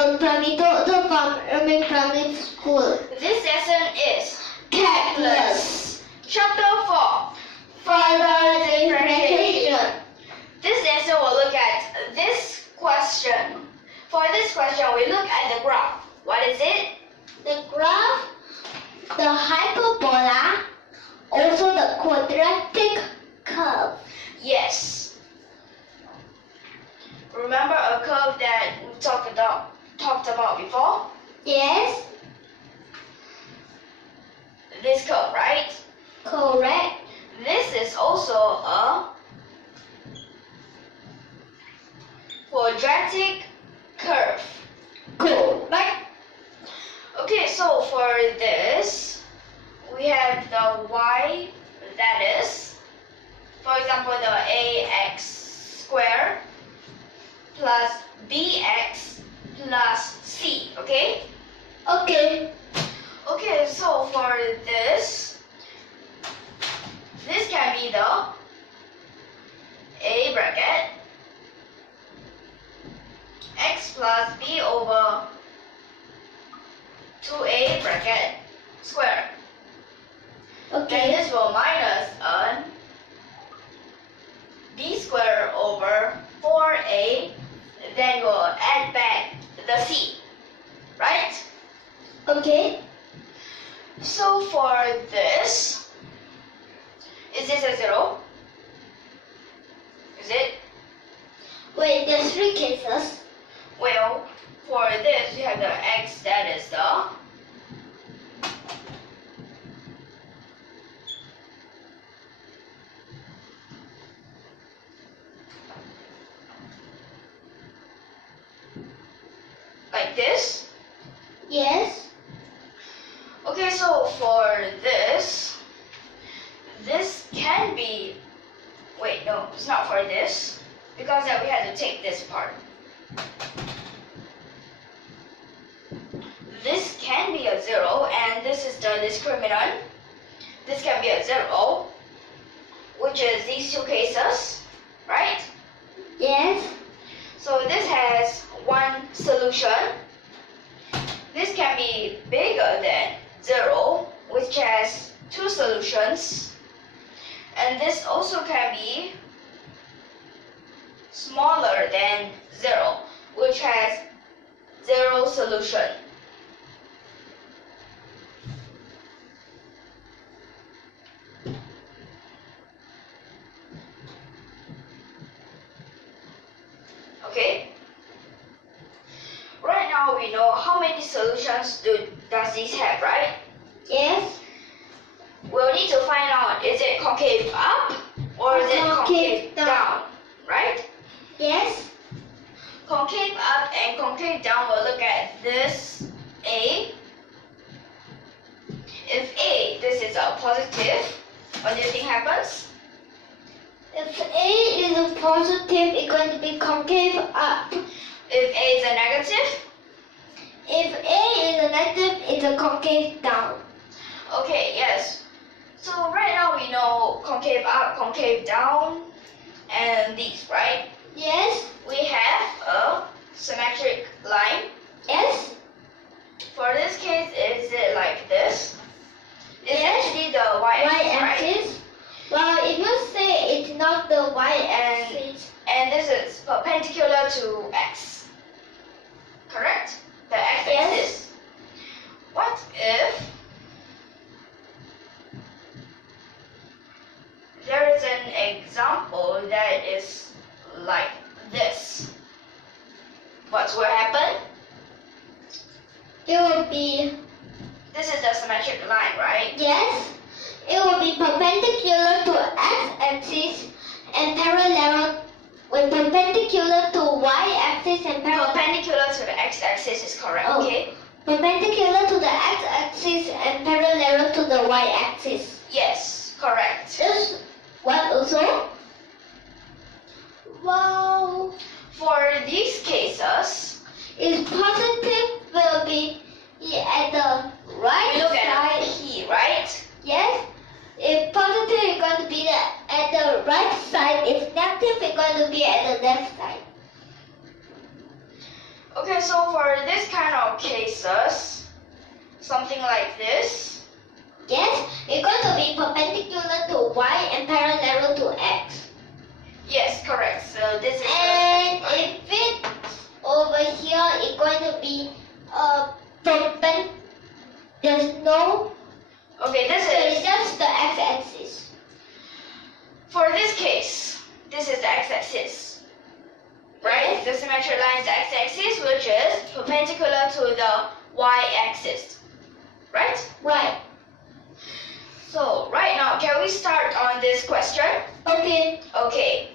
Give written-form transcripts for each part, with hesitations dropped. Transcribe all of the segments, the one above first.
Pramito from YUMIN Primary School. This lesson is Calculus. Chapter 4. Further differentiation. This lesson will look at this question. For this question, we look at the graph. What is it? The graph, the hyperbola, also the quadratic curve. Yes. Remember a curve that we talked about before? Yes, This curve, right? correct. This is also a quadratic curve. Correct. Okay, so for this, we have the y, that is, for example, the ax squared plus bx plus c, okay? Okay. Okay, so for this can be the a bracket x plus b over 2a bracket square. Then Okay. this will minus a b square over 4a. Then we'll add back the c, right? Okay. So for this, is this a 0? Is it? Wait, there's three cases. Well, for this, we have the x, that is the like this. Yes. Okay, so for this can be, wait, no, it's not for this, because we had to take this part. This can be a 0, and this is the discriminant. This can be a 0, which is these two cases, right? Yes. So this has one solution. This can be bigger than 0, which has two solutions. And this also can be smaller than 0, which has 0 solution. Okay? Right now we know how many solutions does this have, right? Yes. We'll need to find out, is it concave up or is it concave down, right? Yes. Concave up and concave down, we'll look at this A. If A, this is a positive, what do you think happens? If A is a positive, it's going to be concave up. If A is a negative? If A is a negative, it's a concave down. Okay, yes. So right now we know concave up, concave down, and these, right? Yes. We have a symmetric line. Yes. For this case, is it like this? It's Yes. actually the y-axis, right? Y-axis. Well, if you say it's not the y-axis, And this is perpendicular to x. Correct? The x-axis. Yes. What if there is an example that is like this? What will happen? it will be, This is the symmetric line, right? yes, it will be perpendicular to x-axis and parallel with perpendicular to y-axis and parallel. Perpendicular to the x-axis is correct, Oh. okay? Perpendicular to the x-axis and parallel to the y-axis. Yes, correct. This what also? Wow. For these cases, Is positive will be at the right we look at side. P, right? Yes. If positive is going to be at the right side, if negative is going to be at the left side. Okay, so for this kind of cases, something like this. Yes, it's going to be perpendicular to y and parallel to x. Yes, correct. So this is And if it's over here, it's going to be perpendicular. There's no. okay, this So it's is just the x-axis. for this case, this is the x-axis. Right? The symmetric line is the x-axis, which is perpendicular to the y-axis. Right? Right. So right now, can we start on this question? Okay. Okay.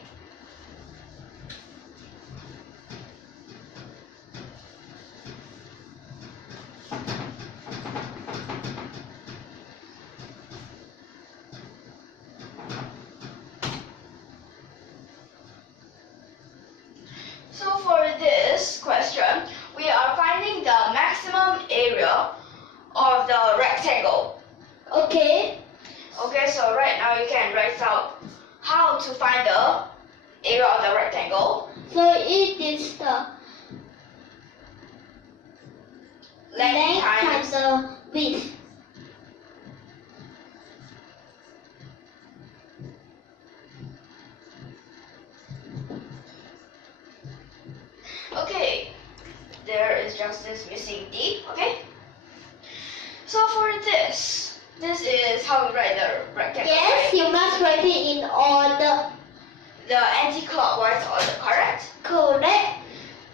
So for this question, we are finding the maximum area of the rectangle. Okay. Okay, so right now you can write out how to find the area of the rectangle. So it is the Length times times. the width. Okay, there is just this missing D, okay? So for this is how we write the rectangle. Yes, you must write it in order. The anti-clockwise order, correct? Correct.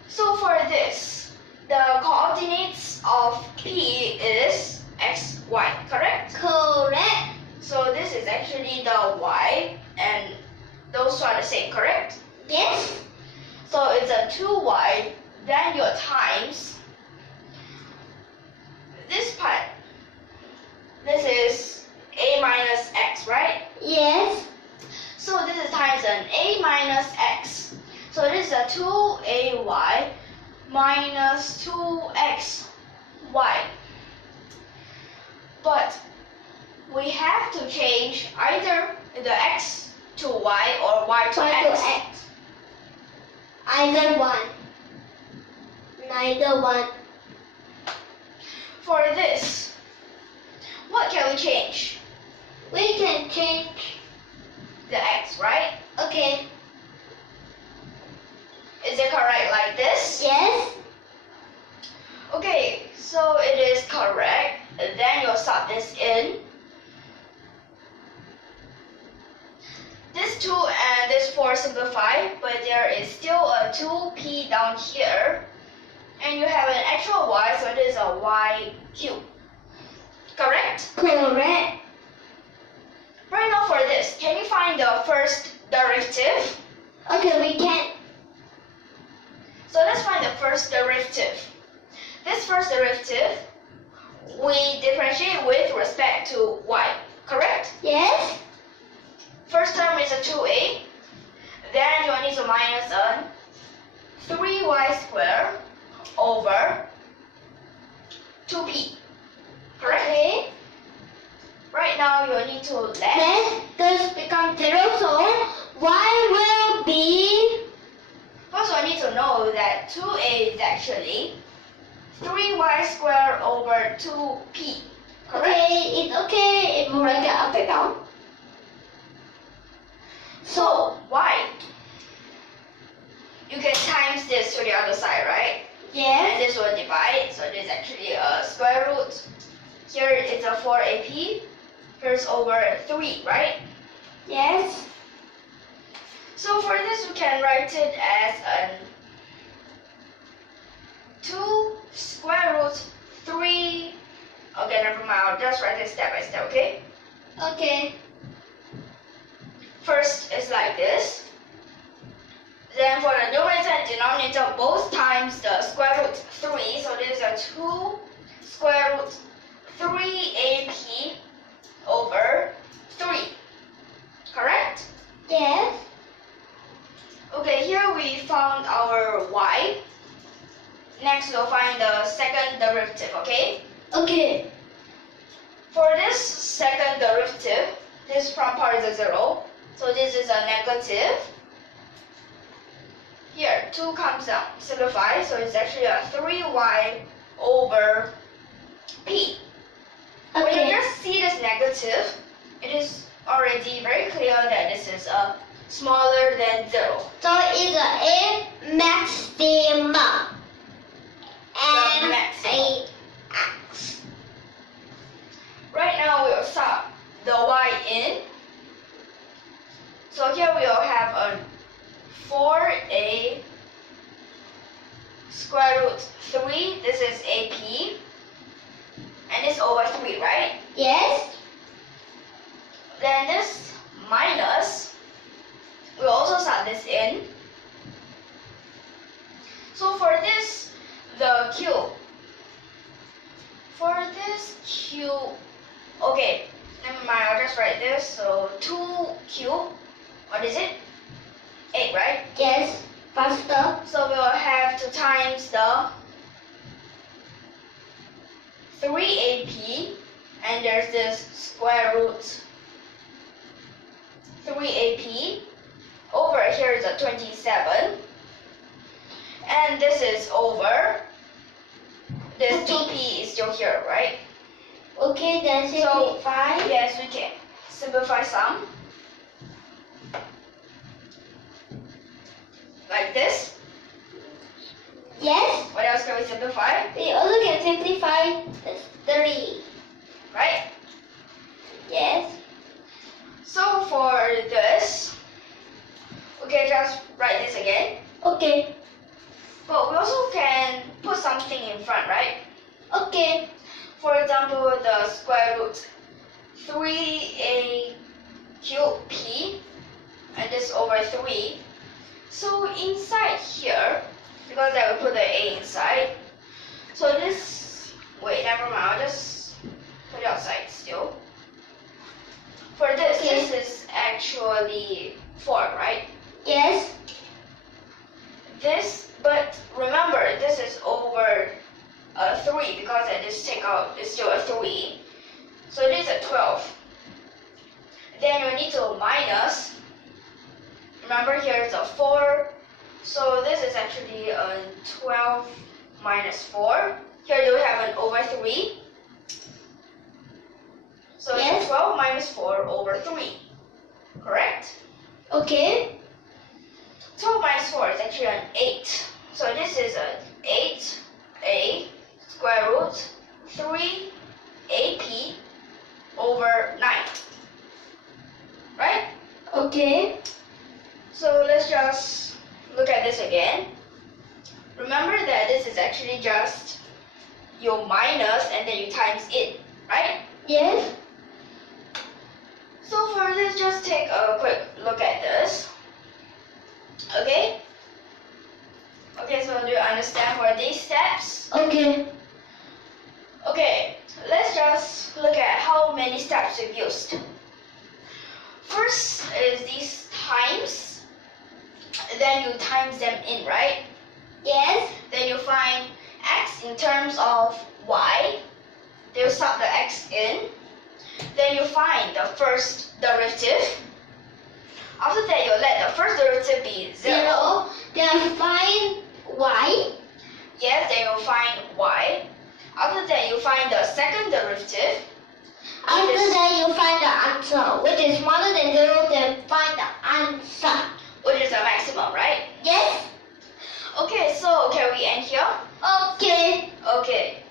So for this, the coordinates of P is x, y, correct? Correct. So this is actually the y, and those two are the same, correct? Yes. So it's a 2y, then your times this part. This is a minus x, right? Yes. So this is times an a minus x. So this is a 2ay minus 2xy. But we have to change either the x to y or y to Y x. to x. Either one. Neither one. For this, what can we change? We can change. The x, right? Okay. Is it correct like this? Yes. Okay, so it is correct. And then you'll sub this in. This 2 and this 4 simplify, but there is still a 2p down here. And you have an actual y, so it is a y cubed. Correct? Correct. Right now for this, can you find the first derivative? Okay, we can. So let's find the first derivative. This first derivative, we differentiate with respect to y, correct? Yes. First term is a 2a, then you need to minus a 3y squared over 2p, correct? Okay. Right now you need to let Then this becomes 0, so y will be. first I need to know that 2a is actually 3y squared over 2p, correct? Okay, it's okay if we write it up and down. So y, you can times this to the other side, right? Yes. And this will divide, so this is actually a square root. Here it's a 4ap, here's over 3, right? Yes. So for this we can write it as an 2 square root 3. Okay, never mind, I'll just write it step by step, okay? Okay. First is like this. Then for the numerator and denominator, both times the square root 3. So this is a 2 square root 3ap over 3. Correct? Yes. Okay, here we found our y. Next we'll find the second derivative, okay? Okay. For this second derivative, this front part is a 0. So this is a negative. here 2 comes down, simplify, so it's actually a 3y over p. When you Okay. just see this negative, it is already very clear that this is smaller than 0. So it's a maximum. The maximum. M-A-X. Right now we'll sub the y in. So here we'll have a 4a square root 3. This is ap. And it's over 3, right? Yes. Then this minus, we'll also sub this in. So for this, the cube. For this cube, okay, never mind, I'll just write this. So 2 cube, what is it? 8, right? Yes. Faster. So we'll have to times the 3ap, and there's this square root 3ap. Over here is a 27. And this is over. This 2p is still here, right? Okay, then simplify. Yes, we can simplify some. Like this. Yes. What else can we simplify? We also can simplify this 3. Right? Yes. So for this, we can just write this again. Okay. But we also can put something in front, right? Okay. For example, the square root 3a cube p, and this over 3. So inside here, because I will put the a inside, so this, wait, never mind, I'll just put it outside still. For this, Okay. this is actually 4, right? Yes. This, but remember, this is over 3 because I just take out, it's still a 3. So it is a 12. Then you need to minus. Remember, here is a 4. So this is actually a 12 minus 4. Here you have an over 3. So Yes. it's 12 minus 4 over 3. Correct? Okay. 12 minus 4 is actually an 8. So this is an 8a square root 3ap over 9. Right? Okay. So let's just look at this again. Remember that this is actually just your minus and then you times it, right? Yes. So for this, just take a quick look at this. Okay? Okay, so do you understand for these steps? Okay. Okay, let's just look at how many steps we've used. First is these times, then you times them in, right? Yes. Then you find x in terms of y. Then you sub the x in. Then you find the first derivative. After that, you let the first derivative be 0. Then find y. Yes, then you find y. After that, you find the second derivative. After that, you find the answer, which is smaller than 0. Then find the answer. Which is the maximum, right? Yes. Okay, so can we end here? Okay. Okay.